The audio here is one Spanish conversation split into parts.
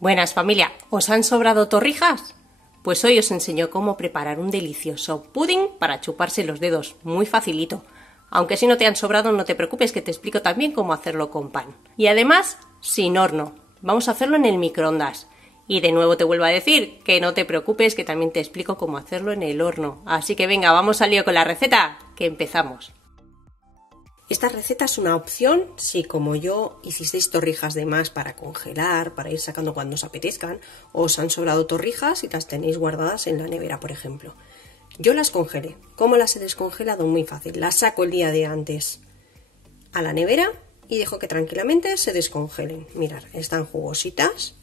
Buenas familia, ¿os han sobrado torrijas? Pues hoy os enseño cómo preparar un delicioso pudding para chuparse los dedos, muy facilito. Aunque si no te han sobrado no te preocupes que te explico también cómo hacerlo con pan. Y además, sin horno, vamos a hacerlo en el microondas. Y de nuevo te vuelvo a decir que no te preocupes que también te explico cómo hacerlo en el horno. Así que venga, vamos al lío con la receta, que empezamos. Esta receta es una opción si, como yo, hicisteis torrijas de más para congelar, para ir sacando cuando os apetezcan, o os han sobrado torrijas y las tenéis guardadas en la nevera, por ejemplo. Yo las congelé. ¿Cómo las he descongelado? Muy fácil. Las saco el día de antes a la nevera y dejo que tranquilamente se descongelen. Mirad, están jugositas.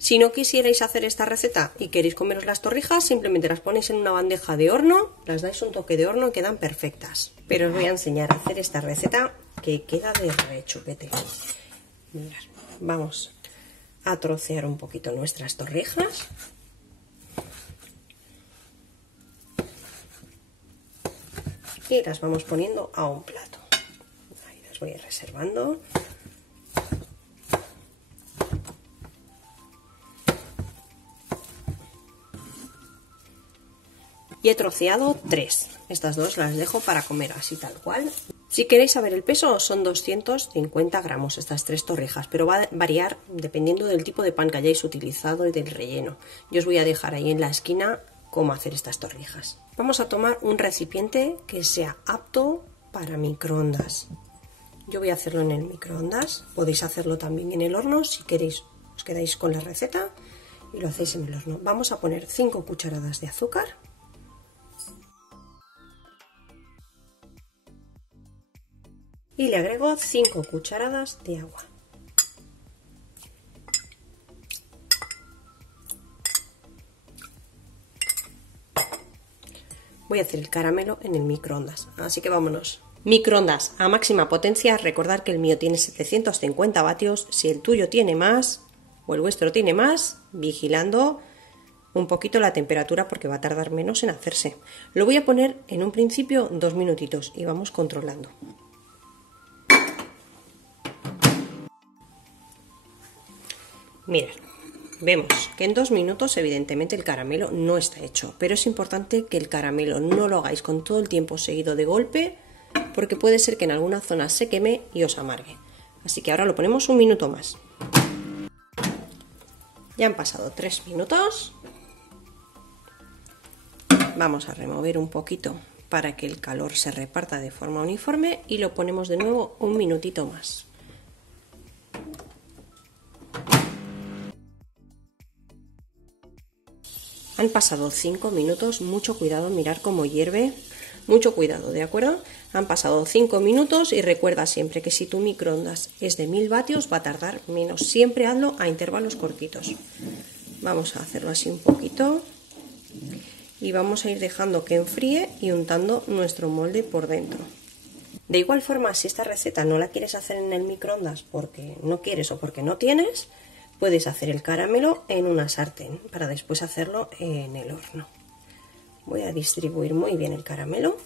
Si no quisierais hacer esta receta y queréis comeros las torrijas, simplemente las ponéis en una bandeja de horno, las dais un toque de horno y quedan perfectas. Pero os voy a enseñar a hacer esta receta que queda de rechupete. Mirad, vamos a trocear un poquito nuestras torrijas. Y las vamos poniendo a un plato. Ahí las voy a ir reservando. Y he troceado 3. Estas dos las dejo para comer así tal cual. Si queréis saber el peso, son 250 gramos estas 3 torrijas, pero va a variar dependiendo del tipo de pan que hayáis utilizado y del relleno. Yo os voy a dejar ahí en la esquina cómo hacer estas torrijas. Vamos a tomar un recipiente que sea apto para microondas. Yo voy a hacerlo en el microondas. Podéis hacerlo también en el horno si queréis. Os quedáis con la receta y lo hacéis en el horno. Vamos a poner 5 cucharadas de azúcar. Y le agrego 5 cucharadas de agua. Voy a hacer el caramelo en el microondas, así que vámonos. Microondas a máxima potencia, recordad que el mío tiene 750 vatios, si el tuyo tiene más o el vuestro tiene más, vigilando un poquito la temperatura porque va a tardar menos en hacerse. Lo voy a poner en un principio 2 minutitos y vamos controlando. Mirad, vemos que en 2 minutos evidentemente el caramelo no está hecho, pero es importante que el caramelo no lo hagáis con todo el tiempo seguido de golpe, porque puede ser que en alguna zona se queme y os amargue. Así que ahora lo ponemos 1 minuto más. Ya han pasado 3 minutos. Vamos a remover un poquito para que el calor se reparta de forma uniforme y lo ponemos de nuevo 1 minutito más. Han pasado 5 minutos, mucho cuidado, mirar cómo hierve, mucho cuidado, ¿de acuerdo? Han pasado 5 minutos y recuerda siempre que si tu microondas es de 1000 vatios va a tardar menos, siempre hazlo a intervalos cortitos. Vamos a hacerlo así un poquito y vamos a ir dejando que enfríe y untando nuestro molde por dentro. De igual forma, si esta receta no la quieres hacer en el microondas porque no quieres o porque no tienes, puedes hacer el caramelo en una sartén para después hacerlo en el horno. Voy a distribuir muy bien el caramelo.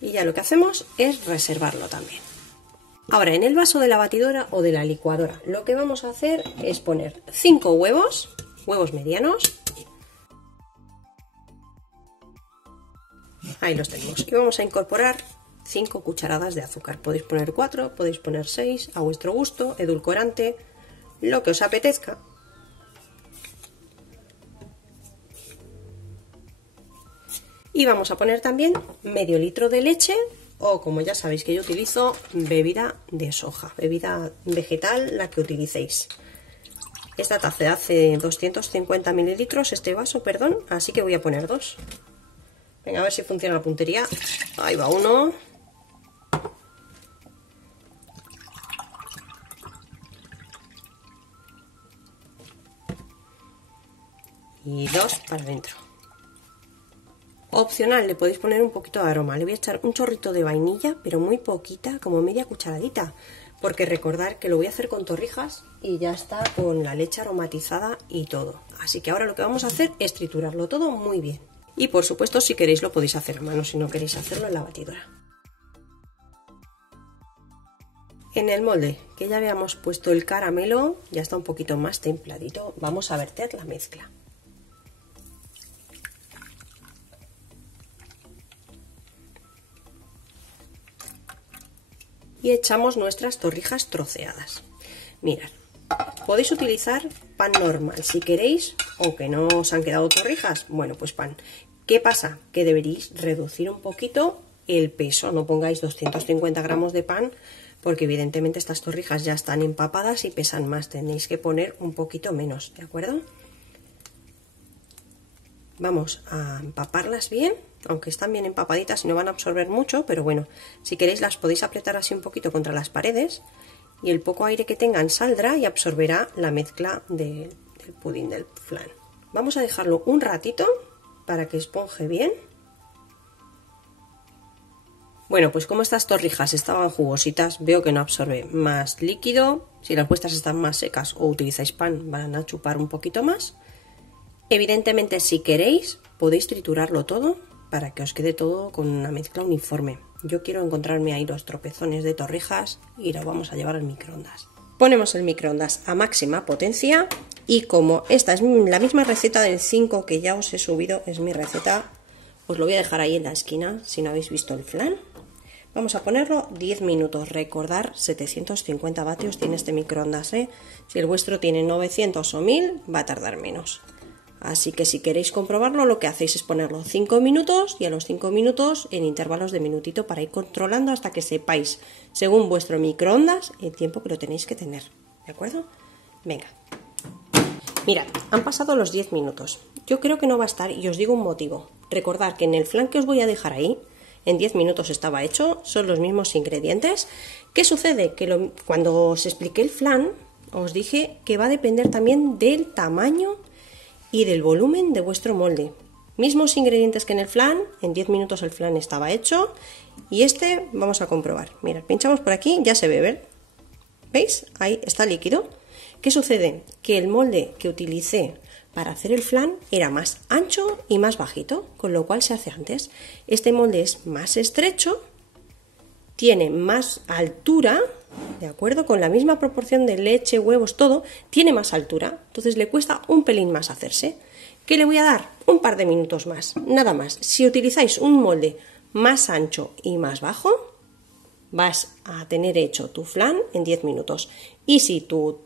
Y ya lo que hacemos es reservarlo también. Ahora, en el vaso de la batidora o de la licuadora, lo que vamos a hacer es poner 5 huevos medianos. Ahí los tenemos. Y vamos a incorporar 5 cucharadas de azúcar. Podéis poner 4, podéis poner 6, a vuestro gusto, edulcorante, lo que os apetezca. Y vamos a poner también medio litro de leche o, como ya sabéis que yo utilizo, bebida de soja, bebida vegetal, la que utilicéis. Esta taza hace 250 mililitros, este vaso, perdón, así que voy a poner 2. Venga, a ver si funciona la puntería. Ahí va 1. Y 2 para adentro. Opcional, le podéis poner un poquito de aroma. Le voy a echar un chorrito de vainilla, pero muy poquita, como media cucharadita, porque recordad que lo voy a hacer con torrijas y ya está con la leche aromatizada y todo. Así que ahora lo que vamos a hacer es triturarlo todo muy bien. Y por supuesto, si queréis lo podéis hacer a mano, si no queréis hacerlo en la batidora. En el molde que ya habíamos puesto el caramelo, ya está un poquito más templadito, vamos a verter la mezcla. Y echamos nuestras torrijas troceadas. Mirad, podéis utilizar pan normal si queréis, aunque no os han quedado torrijas, bueno, pues pan. ¿Qué pasa? Que deberéis reducir un poquito el peso, no pongáis 250 gramos de pan, porque evidentemente estas torrijas ya están empapadas y pesan más, tenéis que poner un poquito menos, ¿de acuerdo? Vamos a empaparlas bien, aunque están bien empapaditas y no van a absorber mucho, pero bueno, si queréis las podéis apretar así un poquito contra las paredes y el poco aire que tengan saldrá y absorberá la mezcla del pudín, del flan. Vamos a dejarlo un ratito para que esponje bien. Bueno, pues como estas torrijas estaban jugositas, veo que no absorbe más líquido. Si las vuestras están más secas o utilizáis pan, van a chupar un poquito más. Evidentemente, si queréis, podéis triturarlo todo para que os quede todo con una mezcla uniforme. Yo quiero encontrarme ahí los tropezones de torrijas y lo vamos a llevar al microondas. Ponemos el microondas a máxima potencia y como esta es la misma receta del 5 que ya os he subido, es mi receta, os lo voy a dejar ahí en la esquina si no habéis visto el flan. Vamos a ponerlo 10 minutos, recordar 750 vatios tiene este microondas, ¿eh? Si el vuestro tiene 900 o 1000 va a tardar menos. Así que si queréis comprobarlo, lo que hacéis es ponerlo 5 minutos y a los 5 minutos en intervalos de minutito para ir controlando hasta que sepáis, según vuestro microondas, el tiempo que lo tenéis que tener. ¿De acuerdo? Venga. Mirad, han pasado los 10 minutos. Yo creo que no va a estar y os digo un motivo. Recordad que en el flan que os voy a dejar ahí, en 10 minutos estaba hecho, son los mismos ingredientes. ¿Qué sucede? Que cuando os expliqué el flan, os dije que va a depender también del tamaño y del volumen de vuestro molde. Mismos ingredientes que en el flan, en 10 minutos el flan estaba hecho y este vamos a comprobar. Mirad, pinchamos por aquí, ya se ve, ¿ver? ¿Veis? Ahí está líquido. ¿Qué sucede? Que el molde que utilicé para hacer el flan era más ancho y más bajito, con lo cual se hace antes. Este molde es más estrecho, tiene más altura, ¿de acuerdo? Con la misma proporción de leche, huevos, todo, tiene más altura, entonces le cuesta un pelín más hacerse. ¿Qué le voy a dar? Un par de minutos más, nada más. Si utilizáis un molde más ancho y más bajo, vas a tener hecho tu flan en 10 minutos. Y si tu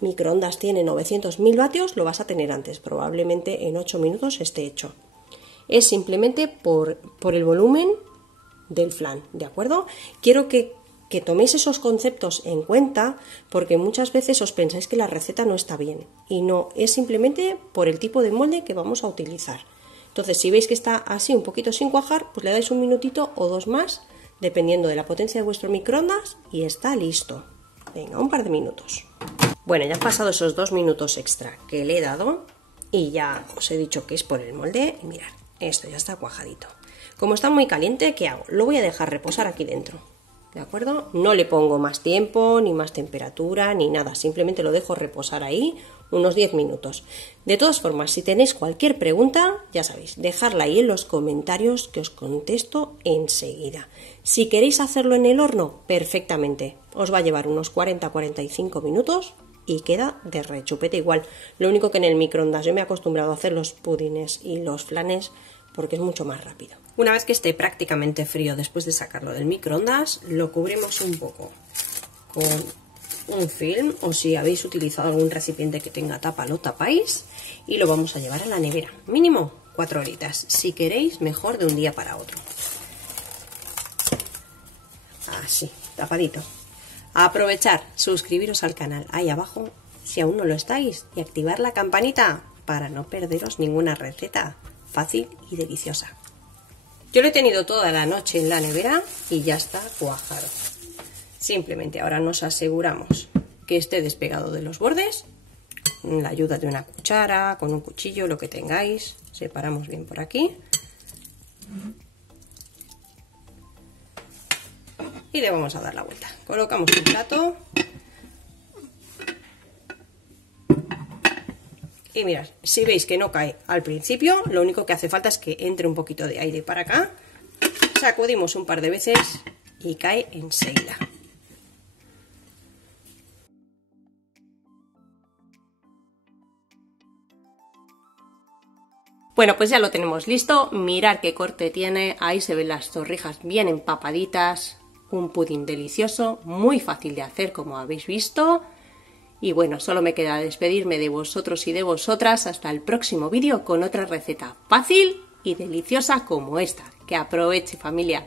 microondas tiene 900.000 vatios, lo vas a tener antes, probablemente en 8 minutos esté hecho. Es simplemente por el volumen del flan, ¿de acuerdo? Quiero que toméis esos conceptos en cuenta porque muchas veces os pensáis que la receta no está bien y no, es simplemente por el tipo de molde que vamos a utilizar. Entonces, si veis que está así un poquito sin cuajar, pues le dais un minutito o dos más, dependiendo de la potencia de vuestro microondas y está listo. Venga, un par de minutos. Bueno, ya han pasado esos 2 minutos extra que le he dado y ya os he dicho que es por el molde y mirad, esto ya está cuajadito. Como está muy caliente, ¿qué hago? Lo voy a dejar reposar aquí dentro, ¿de acuerdo? No le pongo más tiempo, ni más temperatura, ni nada, simplemente lo dejo reposar ahí unos 10 minutos. De todas formas, si tenéis cualquier pregunta, ya sabéis, dejadla ahí en los comentarios que os contesto enseguida. Si queréis hacerlo en el horno, perfectamente, os va a llevar unos 40-45 minutos y queda de rechupete igual. Lo único que en el microondas yo me he acostumbrado a hacer los pudines y los flanes porque es mucho más rápido. Una vez que esté prácticamente frío después de sacarlo del microondas, lo cubrimos un poco con un film o si habéis utilizado algún recipiente que tenga tapa lo tapáis y lo vamos a llevar a la nevera. Mínimo 4 horitas. Si queréis, mejor de un día para otro. Así, tapadito. A aprovechar, suscribiros al canal ahí abajo si aún no lo estáis y activar la campanita para no perderos ninguna receta fácil y deliciosa. Yo lo he tenido toda la noche en la nevera y ya está cuajado. Simplemente ahora nos aseguramos que esté despegado de los bordes, con la ayuda de una cuchara, con un cuchillo, lo que tengáis. Separamos bien por aquí. Y le vamos a dar la vuelta. Colocamos un plato. Y mirad, si veis que no cae al principio, lo único que hace falta es que entre un poquito de aire para acá. Sacudimos un par de veces y cae enseguida. Bueno, pues ya lo tenemos listo. Mirad qué corte tiene. Ahí se ven las torrijas bien empapaditas. Un pudín delicioso, muy fácil de hacer como habéis visto. Y bueno, solo me queda despedirme de vosotros y de vosotras hasta el próximo vídeo con otra receta fácil y deliciosa como esta. Que aproveche, familia.